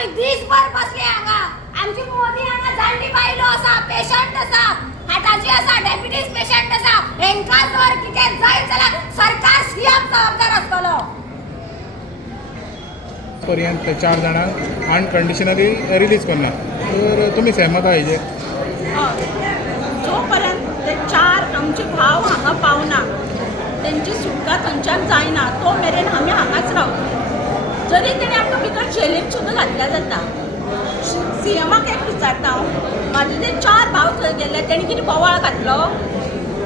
आम्ही दिसभर बसले हांगा आमची मोदी हांगा जाणटी बायलो आसा पेशंट आसा हार्टाची आसा डायबिटीज पेशंट आसा हेंका जर कितें जाय जाल्यार सरकार सीएम जबाबदार आसतलो पर्यंत 4 जाणांक अनकंडिशनली रिलीज करना तर तुमी सहमत आहा हेजेर जो पर्यंत ते 4 आमचे भाव हांगा पावना तेंची सुटका थंयच्यान जायना तो मेरेन आमी हांगाच रावतले जरी तेणे आमकां भितर जेलींत सुद्दां घातल्या जाता सीएमाक एक विचारता हांव म्हाजे ते 4 भाव थंय गेले तेणी कितें बोवाळ घातलो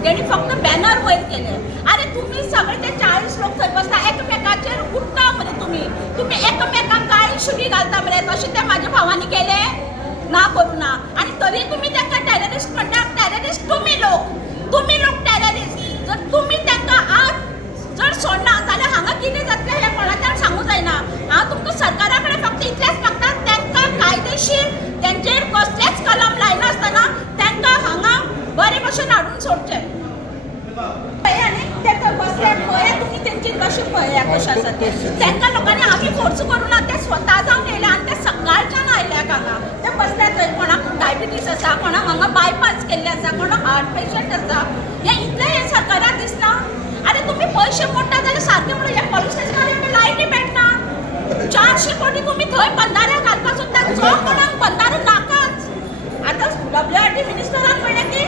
तेणी फक्त बॅनर वयर केले अरे तुमी सगळे ते 40 लोक थंय बसता एकमेकाचेर उठता मरे तुमी एकमेकांक गाळी शुडी घालता मरे तशें ते म्हाज्या भावांनी केले ना करूं ना आनी तरी तुमी तांकां टेररिस्ट म्हणटा टेररिस्ट तुमी लोक टेररिस्ट जर तुमी तांकां आज जर सोडना जाल्यार हांगा कितें जातलें हें कोणाच्यान सांगूं जायना हांव तुमकां सरकारा कडेन फक्त इतलेंच मागता तांकां कायदेशीर तेंचेर कसलेच कलम लायनासतना तांकां हांगा बरे भशेन हाडून सोडचें आनी ते बसल्यात पळय तुमी तेंची कशें पळयात कशें आसा तें तांकां लोकांनी आमी फोर्स करूं ना ते स्वता जावन येयले आनी ते सकाळच्यान आयल्यात हांगा ते बसल्यात थंय कोणाक डायबिटीज आसा कोणाक हांगा बायपास केल्ले आसा कोणाक हार्ट पेशंट आसा हे सरकाराक दिसना अरे तुम्ही पैसे मोडटा जाल्यार सारकें म्हणून ह्या पोलीस स्टेशनार लायटी पेटना 400 कोटी तुम्ही थंय बंधाऱ्या घालपाक सोदता जो कोणाक बंधारो नाकाच आतां WRD मिनिस्टरान म्हणलें की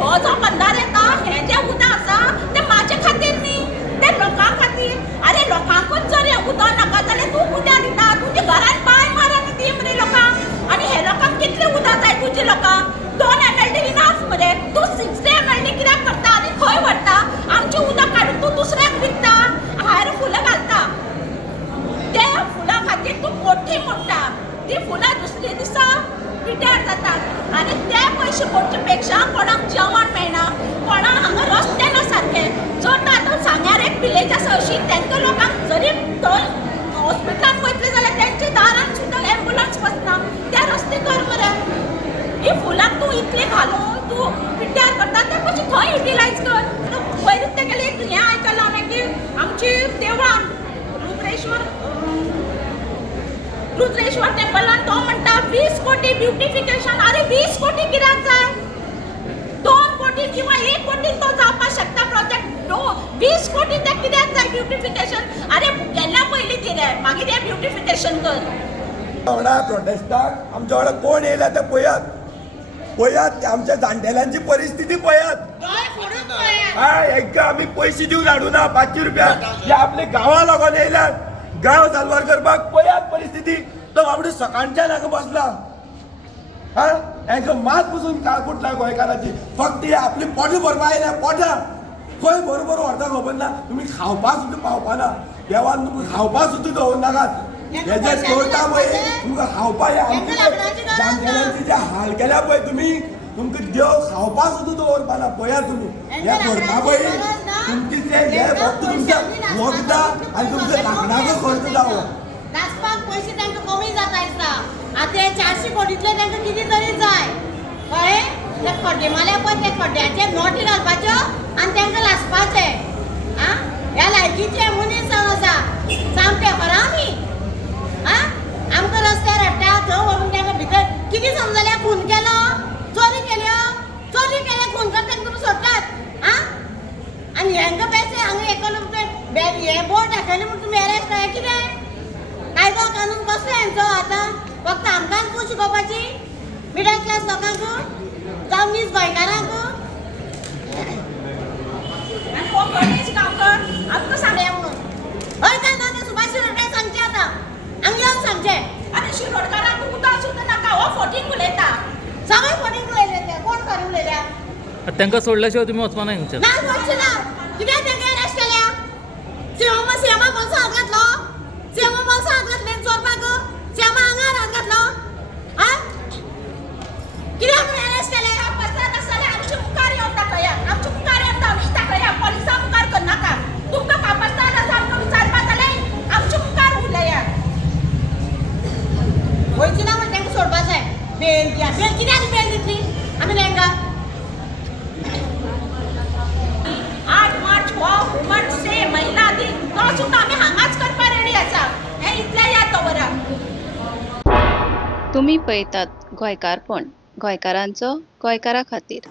हो जो बंधार येता हें जें उदक आसा तें म्हाजे खातीर न्ही तें लोकां खातीर अरे लोकांकूच जर हें उदक नाका जाल्यार तूं कुठे दिता तुज्या घरान बाय मारून दी मरे लोकांक आनी हे लोकांक कितलें उदक जाय तुज्या लोकांक 2 ml इनाफ मरे तूं 60 ml कित्याक करता आनी खंय व्हरता आमचें उदक काडून तूं दुसऱ्याक विकता भायर फुलां घालता त्या फुलां खातीर तूं मोठी मोडटा ती फुलां दुसरे दिसा पिड्ड्यार जातात आनी ते पयशे मोडचे पेक्षा कोणाक जेवण मेळना कोणाक हांगा रस्ते ना सारके जर आतां सांग्यार एक विलेज आसा अशी तांकां लोकांक जरी थंय हॉस्पिटलांत वयतले जाल्यार तेंच्या दारान सुद्दां एम्बुलन्स वचना ते रस्ते कर मरे ही फुलांक तूं इतली घालून तूं पिड्ड्यार करता ते मातशें थंय युटिलायज कर पयलींच तेगेलें एक हें आयकलां हांवें की आमची देवळान रुद्रेश्वर टेंपलान तो म्हणटा 20 कोटी ब्युटिफिकेशन अरे 20 कोटी कित्याक जाय 2 कोटी किंवा 1 कोटी तो जावपाक शकता प्रोजेक्ट 20 कोटी ते कित्याक जाय ब्युटिफिकेशन अरे गेल्या पयलीं कितें मागीर हें ब्युटिफिकेशन कर वांगडा प्रोटेस्टाक आमच्या वांगडा कोण येयला ते पळयात आमच्या जाणटेल्यांची परिस्थिती पळयात हांकां आमी पयशे दिवन हाडूं ना 500 रुपया हे आपले गांवा लागून येयल्यात गांव साल्वार करपाक पळयात परिस्थिती तो बाबडो सकाळच्यान हांगा बसला हांकां मात पसून काळकुटला गोंयकाराची फक्त हे आपली पोटां भरपा आयल्या पोटां खंय बरोबर व्हरता खबर ना तुमी खावपाक सुद्दां पावपाना देवान तुमकां खावपाक सुद्दां दवरनाकात हे जे करता पळय तुमकां खावपाक जाणटेल्यांचे जे हाल केल्या पळय तुमी तुमकां देव खावपाक सुद्दां दवरपाना पळयात तुमी हे करता पळय तुमचे ते हे फक्त तुमचें वखदां आनी तुमचो लाकडाचो खर्च जावो नाचपाक पयशे तांकां कमी जाता दिसता आतां हे 400 कोटींतले तांकां कितें तरी जाय कळ्ळें ते खड्डे मारल्या पळय ते खड्ड्याचे नोटी घालपाच्यो आनी तांकां लासपाचें आं ह्या लायकीचे मनीस जावन आसा सामकें खरां आमी आं आमकां रस्त्यार हाडटा थंय व्हरून तांकां भितर कितें समजल्या खून केलो चोरी केल्या खून करता तांकां तुमी सोडटात आं आनी हेंकां बेश्टे हांगा इकॉनॉमी हे बोर्ड दाखयले म्हूण तुमी अरेस्ट काय कितें कायदो कानून कसलो हेंचो आतां फक्त आमकांच तूं शिकोवपाची मिडल क्लास लोकांक जावं मीस गोंयकारांक आनी हो गणेश गांवकर आमकां सांगया म्हणून हय काय ना ते सुभाष शिरोडकार सांगचें आतां हांगा येवन सांगचें आनी शिरोडकारांक उदक सुद्दां नाका हो फोटींग उलयता सगळे फोटींग उलयले ते कोण खरें उलयल्या तांकां सोडल्या शिवाय तुमी वचपा ना हांगचे ना वचचे ना कित्याक तांकां अरेस्ट केल्या सीएमा बोल्सा हात घातलो सीएमा बोल्सा हात घातले चोरपाक सीएमा आंगार हात घातलो आं कित्याक तुमी अरेस्ट केले पत्रात आसले आमचे मुखार येवन दाखयात आमचे मुखार येवन दाखया पोलिसां मुखार करनाका तुमकां कापस्ताद आसा आमकां विचारपा जाल्यार आमचे मुखार उलयात वयची ना म्हण तांकां सोडपा जाय बेल दिया बेल कित्याक बेल दितली आमी तांकां तुम्ही पळयतात गोंयकारपण गोंयकारांचो गोंयकारा खातीर.